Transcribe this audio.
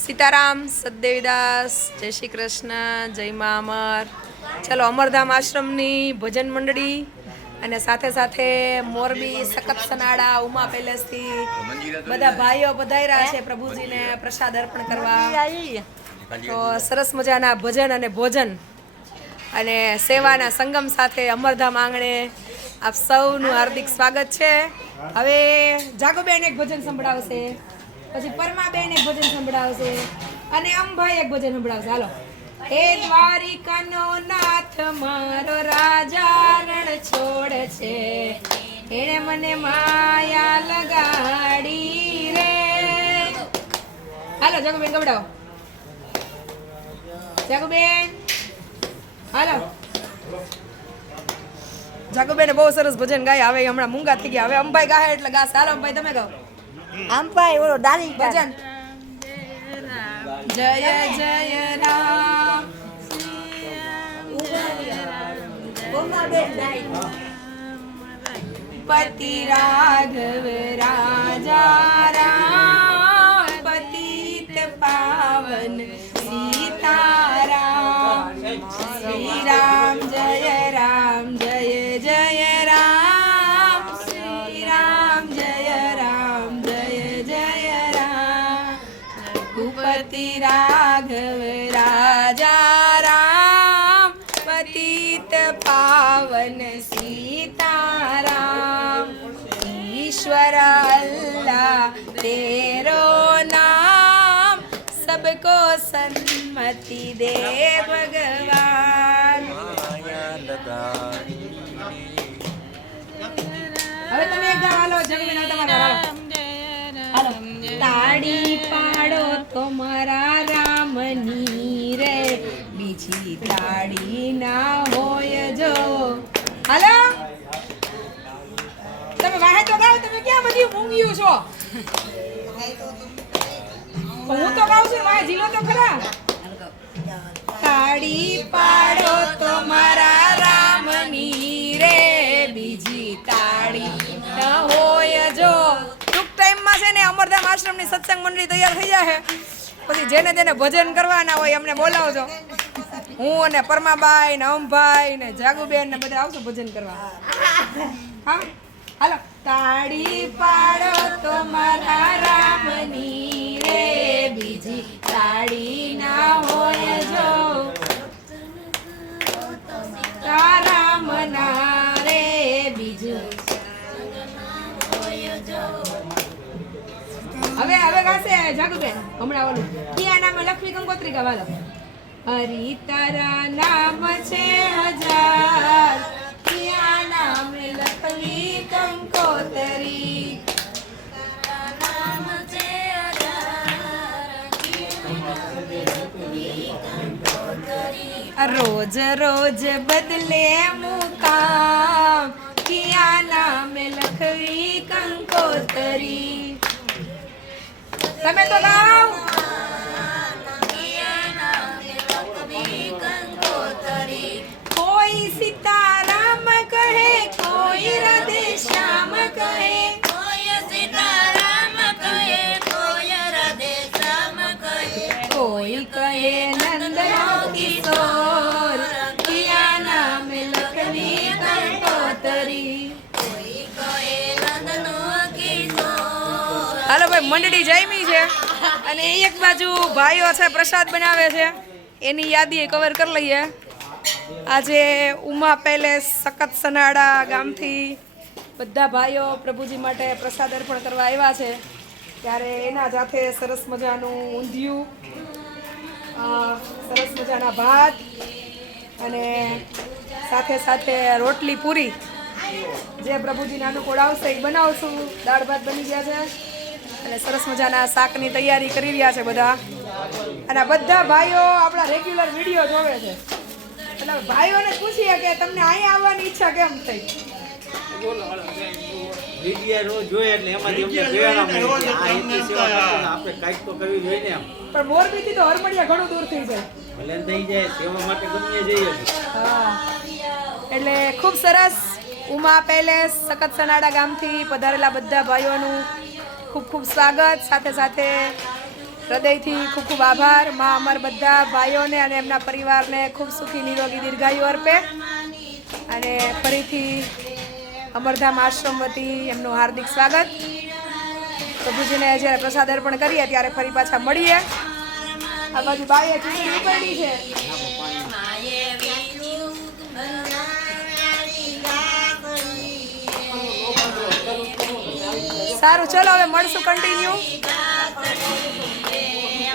સીતારામ, સદદેવીદાસ, જય શ્રી કૃષ્ણ, જય મા અમર. ચલો, અમરધામ આશ્રમની ભજન મંડળી અને સાથે સાથે મોરબી સખત સનાડા ઉમા પેલેસથી બધા ભાઈઓ પધાર્યા છે પ્રભુજીને પ્રસાદ અર્પણ કરવા. તો સરસ મજાના ભજન અને ભોજન અને સેવાના સંગમ સાથે અમરધામ આંગણે આપ સૌનું હાર્દિક સ્વાગત છે. હવે જાગોબેન એક ભજન સંભળાવશે, પછી પરમાબેન એક ભજન સંભળાવશે અને અંભાઈ એક ભજન સંભળાવશે. હાલો. હે દ્વારિકાનો નાથ મારો રાજા રણ છોડ છે, એણે મને માયા લગાડી રે. હાલો જાગુબેન ગવડાવો. જાગુબેન હાલો. જાગુબેને બહુ સરસ ભજન ગાય. હવે હમણાં મૂંગા થઈ ગયા, હવે અંબાઈ ગાય એટલે ગાશે. હાલો અંબાઈ તમે ગાઓ. અંબાઈ ઓલો ડાલી ભજન. જય જય રામ પતિ રાઘવ રાજા રામ, પતિત પાવન સીતારામ. શ્રી રામ જય રામ જય જય રામ, શ્રી રામ જય રામ જય જય રામ. ભૂપતિ રાઘવ રાજા રામ, પતિત પાવન સીતારામ. ईश्वर अल्लाह तेरो नाम, सबको सन्मति दे भगवान. હવે તમે એક ગાવ. હાલો જગવીના તમારા હાલો. તાળી પાડો તો મારા રામની રે, બીજી તાળી ના હોય જો. હાલો તમે વાહે તો ગાવ. તમે ક્યાં બધી મૂંગ્યું છો? હું તો ગાઉં છું, વાહે જીલો તો ખરા. તાળી પાડો તો મારા રામની રે, બીજી તાળી ન હોય જો. ટૂંક ટાઈમમાં છે ને અમરધામ આશ્રમની સત્સંગ મંડળી તૈયાર થઈ જશે. પછી જેને જેને ભજન કરવાના હોય અમને બોલાવજો. હું અને પરમાબાઈ ને અંભાઈ ને જાગુબેન ને બધા આવશું ભજન કરવા. હા હાલો. તાળી પાડો તો મારા રામની રે, બીજી તાળી ના હોય જો. તારા મના રે બીજું. હવે હવે ગાશે જાગુબેન. હમણાં ઓલું ક્યાં નામે લક્ષ્મી કંકોત્રી ગાવાલો. હરી તારા નામ છે હજાર, ક્યાં નામે લખવી કંકોત્રી. રોજ રોજ બદલે મુકામ, ક્યાં નામે લખવી કંકોત્રી. તમે તો ગાઓ. કોઈ સીતારામ કહે, કોઈ રાધે શ્યામ કહે, કોઈ સીતારામ કહે, કોઈ રાધે શ્યામ કહે, કોઈ કહે નંદનો કિશોર, ક્યાં નામે લખવી કંકોત્રી. કોઈ કહે નંદનો કિશોર. હાલો ભાઈ, મંડળી જામી છે અને એક બાજુ ભાઈઓ છે પ્રસાદ બનાવે છે, એની યાદી કવર કરી લઈએ. આજે ઉમા પેલેસ સખત સનાડા ગામથી બધા ભાઈઓ પ્રભુજી માટે પ્રસાદ અર્પણ કરવા આવ્યા છે, ત્યારે એના સાથે સરસ મજાનું ઊંધિયું, સરસ મજાના ભાત અને સાથે સાથે રોટલી પૂરી જે પ્રભુજીને અનુકૂળ આવશે એ બનાવશું. દાળ ભાત બની ગયા છે અને સરસ મજાના શાકની તૈયારી કરી રહ્યા છે બધા. અને બધા ભાઈઓ આપણા રેગ્યુલર વિડીયો જોવે છે, એટલે ભાઈઓને પૂછીએ કે તમને અહીંયા આવવાની ઈચ્છા કેમ થઈ. પણ મોરબીથી તો હરમડિયા ઘણું દૂર થઈ જાય. હા, એટલે ખૂબ સરસ. ઉમા પેલેસ સખત સનાડા ગામથી પધારેલા બધા ભાઈઓનું ખૂબ ખૂબ સ્વાગત. સાથે સાથે હૃદયથી ખૂબ ખૂબ આભાર. માં અમર બધા ભાઈઓને અને એમના પરિવારને ખૂબ સુખી નિરોગી દીર્ઘાયુ અર્પે. અને ફરીથી અમરધામ આશ્રમ વતી એમનું હાર્દિક સ્વાગત. પ્રભુજીને જ્યારે પ્રસાદ અર્પણ કરીએ ત્યારે ફરી પાછા મળીએ. આ બાજુ બાઈએ ચૂંટણી ઉપાડી છે. સારું, ચલો હવે મળશું કન્ટિન્યુ.